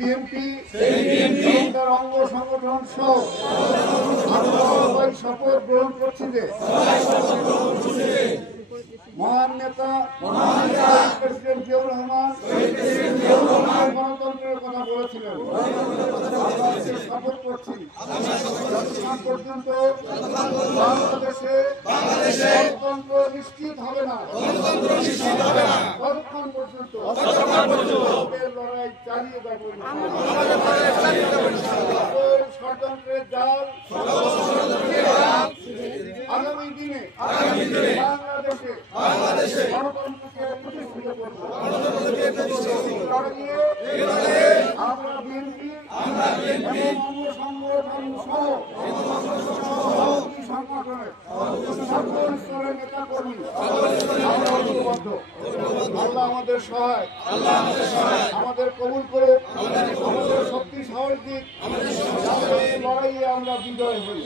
BNP এবং তার অঙ্গ সংগঠন সহ আমরা সবাই শপথ গ্রহণ করছি যে মহান নেতা প্রেসিডেন্ট জিয়াউর রহমান গণতন্ত্রের কথা বলেছিলেন। শপথ করছি যতক্ষণ পর্যন্ত বাংলাদেশে গণতন্ত্র নিশ্চিত হবে না ততক্ষণ পর্যন্ত লড়াই চালিয়ে যাবো। ষড়যন্ত্রের জাল আগামী দিনে বাংলাদেশে গণতন্ত্রকে প্রতিষ্ঠিত করবো। আমরা বিএনপি এবং অঙ্গ সংগঠন সহ সংগঠনের সকল স্তরের নেতা কর্মী আমরা ঐক্যবদ্ধ। আল্লাহ আমাদের সহায়, আমাদের কবুল করে আমাদের শক্তি সাহস দিক, লড়াইয়ে আমরা বিজয় হই।